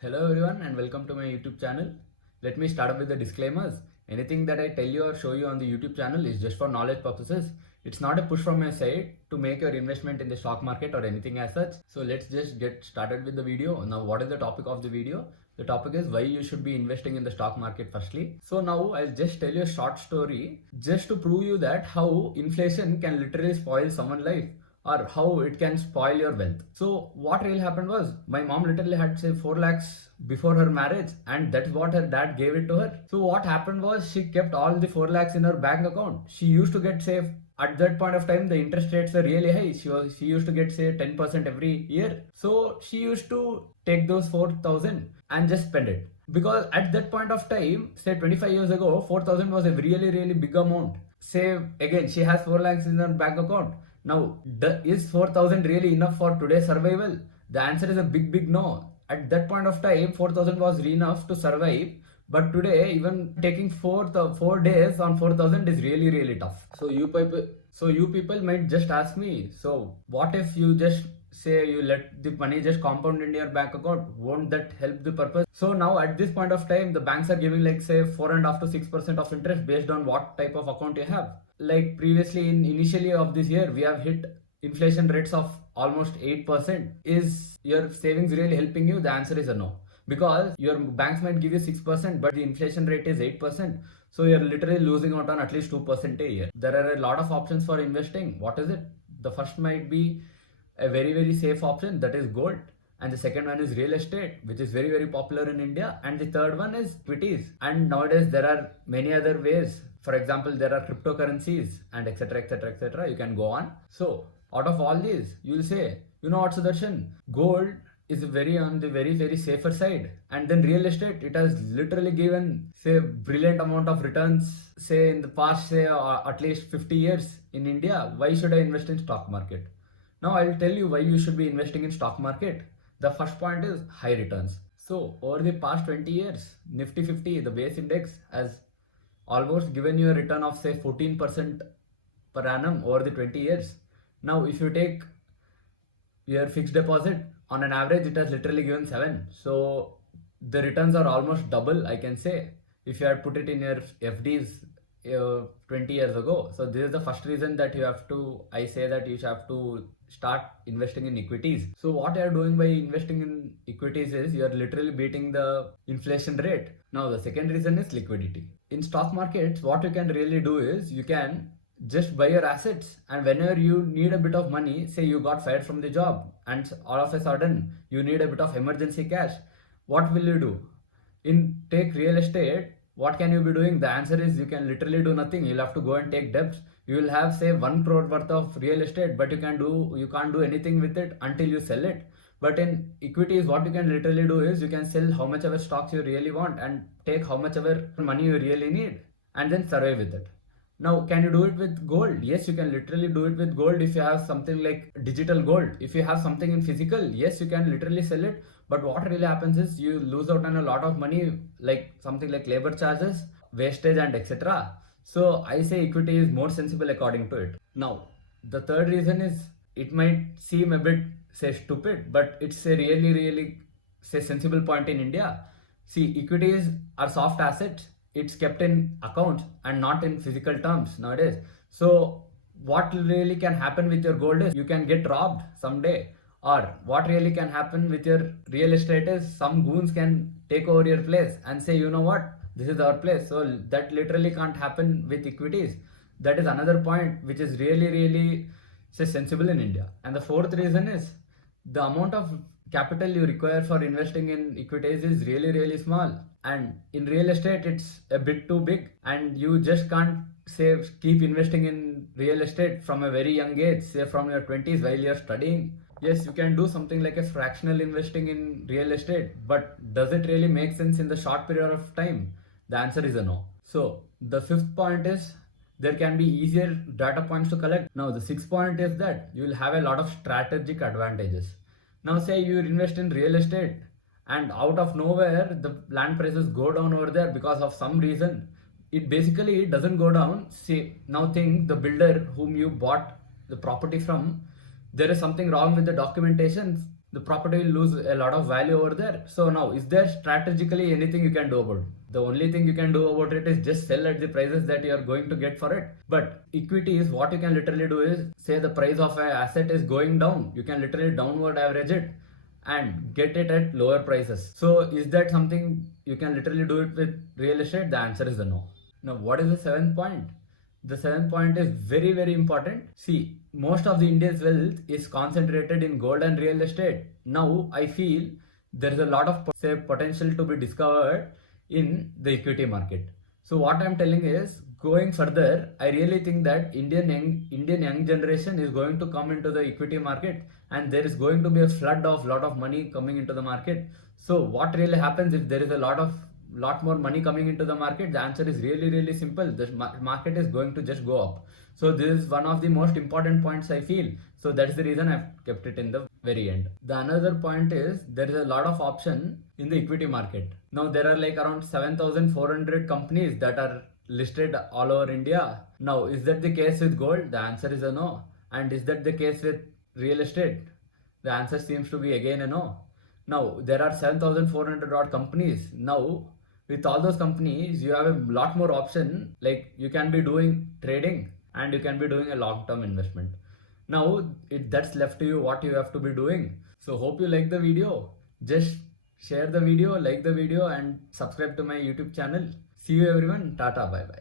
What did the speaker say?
Hello everyone and welcome to my YouTube channel. Let me start up with the disclaimers. Anything that I tell you or show you on the YouTube channel is just for knowledge purposes. It's not a push from my side to make your investment in the stock market or anything as such. So let's just get started with the video. Now what is the topic of the video? The topic is why you should be investing in the stock market firstly. So now I'll just tell you a short story just to prove you that how inflation can literally spoil someone's life or how it can spoil your wealth. So what really happened was my mom literally had say 4 lakhs before her marriage and that's what her dad gave it to her. So what happened was she kept all the 4 lakhs in her bank account. She used to get say at that point of time the interest rates were really high. She used to get say 10% every year. So she used to take those 4,000 and just spend it. Because at that point of time, say 25 years ago, 4,000 was a really big amount. Say again, she has 4 lakhs in her bank account. Now, is 4,000 really enough for today's survival? The answer is a big no. At that point of time, 4,000 was enough to survive. But today, even taking 4 days on 4,000 is really tough. So you people might just ask me, so what if you just say you let the money just compound in your bank account? Won't that help the purpose? So now at this point of time, the banks are giving like say 4.5 to 6% of interest based on what type of account you have. Like previously in initially of this year, we have hit inflation rates of almost 8%. Is your savings really helping you? The answer is a no. Because your banks might give you 6%, but the inflation rate is 8%. So you're literally losing out on at least 2% a year. There are a lot of options for investing. What is it? The first might be a very safe option, that is gold. And the second one is real estate, which is very popular in India. And the third one is equities. And nowadays there are many other ways. For example, there are cryptocurrencies and etc. You can go on. So out of all these, you will say, you know what, Sudarshan, gold is very on the very safer side. And then real estate, it has literally given say brilliant amount of returns say in the past say at least 50 years in India. Why should I invest in stock market? Now I'll tell you why you should be investing in stock market. The first point is high returns. So over the past 20 years, Nifty 50, the base index, has almost given you a return of say 14% per annum over the 20 years. Now if you take your fixed deposit, on an average it has literally given 7. So the returns are almost double, I can say, if you had put it in your FDs 20 years ago. So this is the first reason that I say that you have to start investing in equities. So what you are doing by investing in equities is you are literally beating the inflation rate. Now the second reason is liquidity. In stock markets, what you can really do is you can just buy your assets, and whenever you need a bit of money, say you got fired from the job and all of a sudden you need a bit of emergency cash, what will you do? In take real estate, what can you be doing? The answer is you can literally do nothing. You'll have to go and take debts. You will have say 1 crore worth of real estate, but you can't do anything with it until you sell it. But in equities, what you can literally do is you can sell how much ever stocks you really want and take how much ever money you really need and then survive with it. Now, can you do it with gold? Yes, you can literally do it with gold if you have something like digital gold. If you have something in physical, yes, you can literally sell it. But what really happens is you lose out on a lot of money, like something like labor charges, wastage and etc. So I say equity is more sensible according to it. Now, the third reason is it might seem a bit say stupid, but it's a really say sensible point in India. See, equities are soft assets. It's kept in accounts and not in physical terms nowadays. So what really can happen with your gold is you can get robbed someday, or what really can happen with your real estate is some goons can take over your place and say, you know what, this is our place. So that literally can't happen with equities. That is another point which is really say sensible in India. And the fourth reason is the amount of capital you require for investing in equities is really small, and in real estate it's a bit too big, and you just can't say keep investing in real estate from a very young age, say from your 20s while you're studying. Yes, you can do something like a fractional investing in real estate, but does it really make sense in the short period of time? The answer is a no. So the fifth point is there can be easier data points to collect. Now the sixth point is that you will have a lot of strategic advantages. Now say you invest in real estate and out of nowhere the land prices go down over there because of some reason. It basically doesn't go down. See, now think the builder whom you bought the property from, there is something wrong with the documentation the property will lose a lot of value over there. So now, is there strategically anything you can do about it? The only thing you can do about it is just sell at the prices that you are going to get for it. But equity is what you can literally do is, say the price of an asset is going down, you can literally downward average it and get it at lower prices. So is that something you can literally do it with real estate? The answer is a no. Now, what is the seventh point? The seventh point is very, very important. See, most of the India's wealth is concentrated in gold and real estate. Now, I feel there is a lot of potential to be discovered in the equity market. So, what I'm telling is, going further, I really think that Indian young generation is going to come into the equity market, and there is going to be a flood of lot of money coming into the market. So, what really happens if there is a lot more money coming into the market? The answer is really, really simple. The market is going to just go up. So this is one of the most important points I feel. So that is the reason I've kept it in the very end. The another point is, there is a lot of option in the equity market. Now there are like around 7,400 companies that are listed all over India. Now, is that the case with gold? The answer is a no. And is that the case with real estate? The answer seems to be again a no. Now, there are 7,400 odd companies. Now, with all those companies, you have a lot more option. Like, you can be doing trading and you can be doing a long-term investment. Now, that's left to you what you have to be doing. So, hope you like the video. Just share the video, like the video, and subscribe to my YouTube channel. See you everyone. Tata, bye bye.